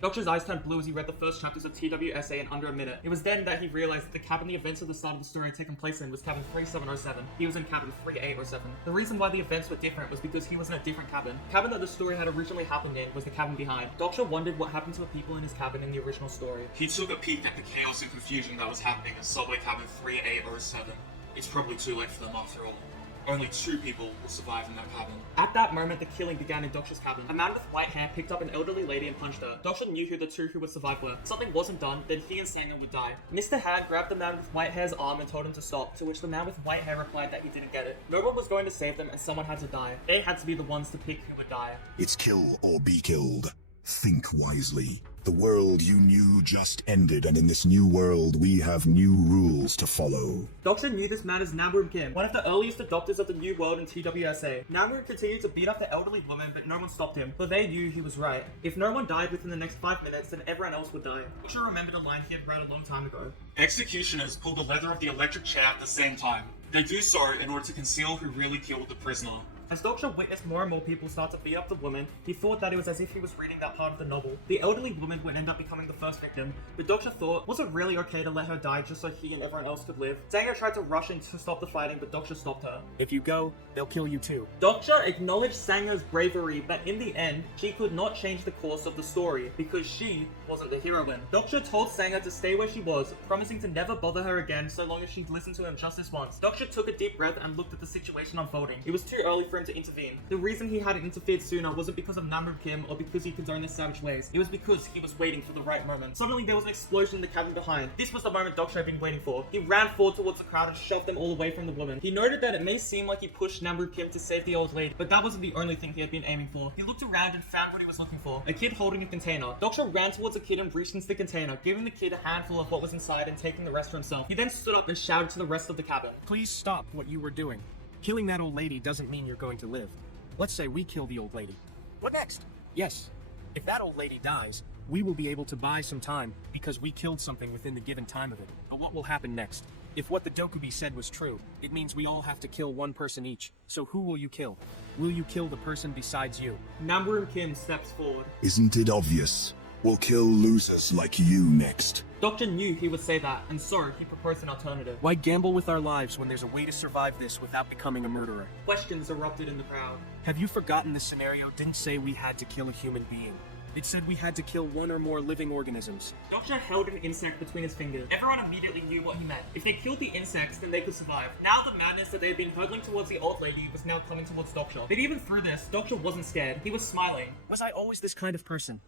Doctor's eyes turned blue as he read the first chapters of TWSA in under a minute. It was then that he realized that the cabin the events of the start of the story had taken place in was cabin 3707. He was in cabin 3807. The reason why the events were different was because he was in a different cabin. The cabin that the story had originally happened in was the cabin behind. Doctor wondered what happened to the people in his cabin in the original story. He took a peek at the chaos and confusion that was happening in subway cabin 3807. It's probably too late for them after all. Only 2 people will survive in that cabin. At that moment, the killing began in Doctor's cabin. A man with white hair picked up an elderly lady and punched her. Doctor knew who the 2 who would survive were. If something wasn't done, then he and Sanger would die. Mr. Han grabbed the man with white hair's arm and told him to stop, to which the man with white hair replied that he didn't get it. No one was going to save them and someone had to die. They had to be the ones to pick who would die. It's kill or be killed. Think wisely. The world you knew just ended, and in this new world, we have new rules to follow. Doctor knew this man as Naruto Kim, one of the earliest adopters of the new world in TWSA. Naruto continued to beat up the elderly woman, but no one stopped him, for they knew he was right. If no one died within the next 5 minutes, then everyone else would die. Doctor remembered a line he had read a long time ago. Executioners pull the leather of the electric chair at the same time. They do so in order to conceal who really killed the prisoner. As Doctor witnessed more and more people start to beat up the woman, he thought that it was as if he was reading that part of the novel. The elderly woman would end up becoming the first victim, but Doctor thought, was it really okay to let her die just so he and everyone else could live? Sanger tried to rush in to stop the fighting, but Doctor stopped her. If you go, they'll kill you too. Doctor acknowledged Sanger's bravery, but in the end, she could not change the course of the story, because she wasn't the heroine. Doctor told Sanger to stay where she was, promising to never bother her again so long as she'd listen to him just this once. Doctor took a deep breath and looked at the situation unfolding. It was too early for him to intervene. The reason he hadn't interfered sooner wasn't because of Naruto Kim or because he condoned his savage ways. It was because he was waiting for the right moment. Suddenly there was an explosion in the cabin behind. This was the moment Doctor had been waiting for. He ran forward towards the crowd and shoved them all away from the woman. He noted that it may seem like he pushed Naruto Kim to save the old lady, but that wasn't the only thing he had been aiming for. He looked around and found what he was looking for. A kid holding a container. Doctor ran towards a kid and reached into the container, giving the kid a handful of what was inside and taking the rest for himself. He then stood up and shouted to the rest of the cabin. Please stop what you were doing. Killing that old lady doesn't mean you're going to live. Let's say we kill the old lady. What next? Yes. If that old lady dies, we will be able to buy some time because we killed something within the given time of it. But what will happen next? If what the Dokubi said was true, it means we all have to kill one person each. So who will you kill? Will you kill the person besides you? Naruto Kim steps forward. Isn't it obvious? We'll kill losers like you next. Doctor knew he would say that, and so he proposed an alternative. Why gamble with our lives when there's a way to survive this without becoming a murderer? Questions erupted in the crowd. Have you forgotten this scenario didn't say we had to kill a human being? It said we had to kill one or more living organisms. Doctor held an insect between his fingers. Everyone immediately knew what he meant. If they killed the insects, then they could survive. Now the madness that they had been hurtling towards the old lady was now coming towards Doctor. But even through this, Doctor wasn't scared. He was smiling. Was I always this kind of person?